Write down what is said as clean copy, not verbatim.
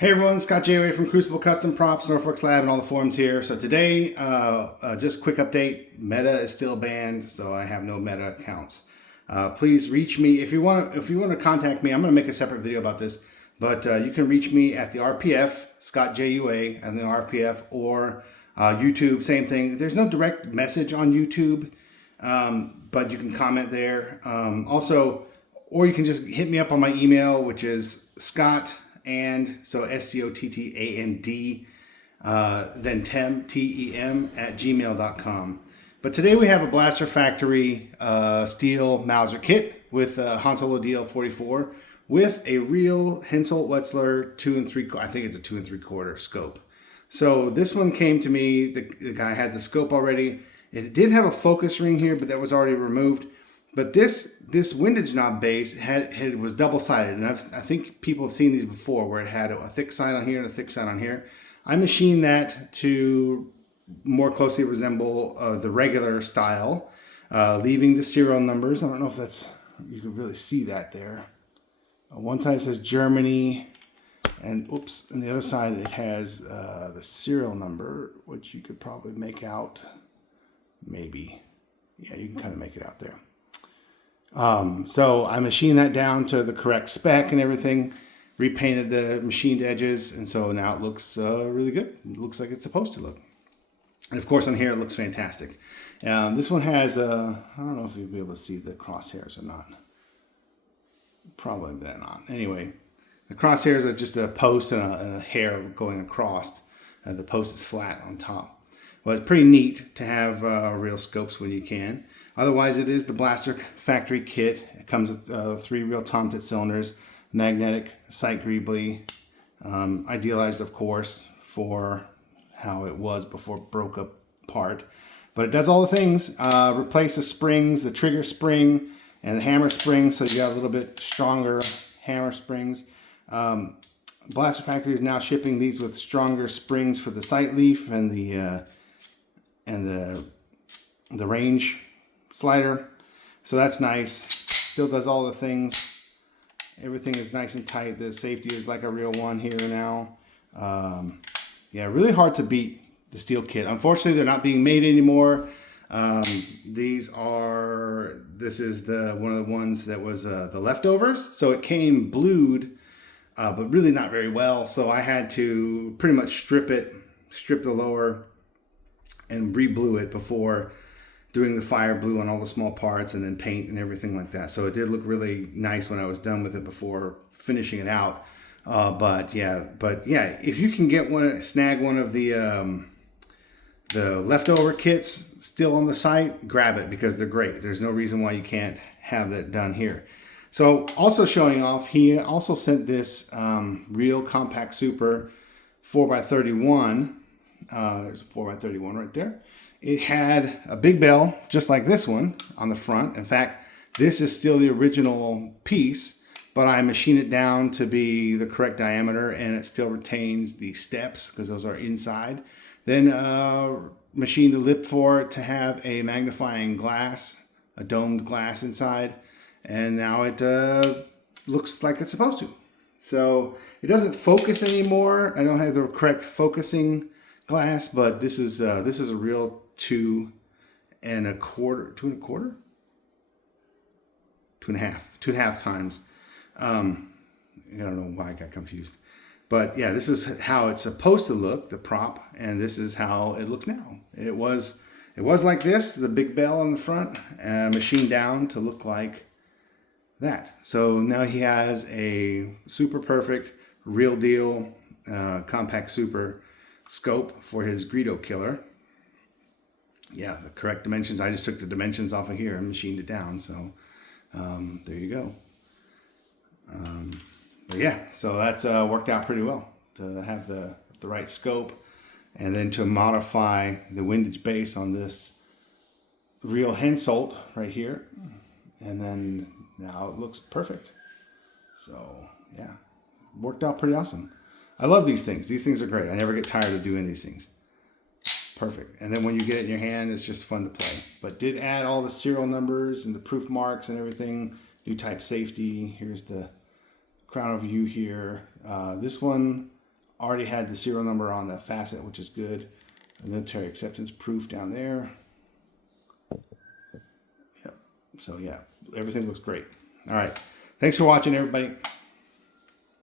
Hey everyone, Scott J. from Crucible Custom Props, Norfolk Lab, and all the forums here. So today, just quick update. Meta is still banned, so I have no Meta accounts. Please reach me if you want. If you want to contact me, I'm going to make a separate video about this. But you can reach me at the RPF, Scott JUA, and the RPF, or YouTube. Same thing. There's no direct message on YouTube, but you can comment there. Also, or you can just hit me up on my email, which is Scott. And so SCOTTAND, then TEM at gmail.com. But today we have a Blaster Factory steel Mauser kit with Han Solo dl44 with a real hensoldt Wetzlar 2 3/4. I think it's a 2 3/4 scope. So this one came to me. The guy had the scope already. It did have a focus ring here, but that was already removed. But this windage knob base was double-sided, and I think people have seen these before, where it had a thick side on here and a thick side on here. I machined that to more closely resemble the regular style, leaving the serial numbers. I don't know if you can really see that there. One side says Germany, and the other side it has the serial number, which you could probably make out. Maybe, yeah, you can kind of make it out there. So I machined that down to the correct spec and everything, repainted the machined edges, and so now it looks really good. It looks like it's supposed to look. And of course on here it looks fantastic. This one has, I don't know if you'll be able to see the crosshairs or not. Probably not. Anyway, the crosshairs are just a post and a hair going across. The post is flat on top. Well, it's pretty neat to have real scopes when you can. Otherwise, it is the Blaster Factory kit. It comes with 3 real Tomtit cylinders, magnetic, sight greebly, idealized, of course, for how it was before it broke apart. But it does all the things. Replace the springs, the trigger spring, and the hammer spring, so you got a little bit stronger hammer springs. Blaster Factory is now shipping these with stronger springs for the sight leaf and the range slider, so that's nice. Still does all the things. Everything is nice and tight. The safety is like a real one here now. Yeah, really hard to beat the steel kit. Unfortunately, they're not being made anymore. This is one of the ones that was the leftovers, so it came blued, but really not very well. So I had to pretty much strip the lower, and re-blue it before doing the fire blue on all the small parts, and then paint and everything like that. So it did look really nice when I was done with it before finishing it out. But yeah, if you can snag one of the leftover kits still on the site, grab it, because they're great. There's no reason why you can't have that done here. So also showing off, he also sent this real compact super 4x31. There's a 4x31 right there. It had a big bell, just like this one, on the front. In fact, this is still the original piece, but I machined it down to be the correct diameter, and it still retains the steps, because those are inside. Then machined a lip for it to have a magnifying glass, a domed glass inside, and now it looks like it's supposed to. So it doesn't focus anymore. I don't have the correct focusing glass, but this is a real 2 1/4 times. I don't know why I got confused, but yeah, this is how it's supposed to look, the prop, and this is how it looks now. It was like this, the big bell on the front, machined down to look like that. So now he has a super perfect, real deal, compact super scope for his Greedo killer. Yeah, the correct dimensions. I just took the dimensions off of here and machined it down. So there you go. But yeah, so that's worked out pretty well to have the right scope, and then to modify the windage base on this real hensoldt right here, and then now it looks perfect. So yeah, worked out pretty awesome. I love these things. These things are great. I never get tired of doing these things. Perfect. And then when you get it in your hand, it's just fun to play. But did add all the serial numbers and the proof marks and everything. New type safety. Here's the crown view here. This one already had the serial number on the facet, which is good. The military acceptance proof down there. Yep. So yeah, everything looks great. All right. Thanks for watching, everybody.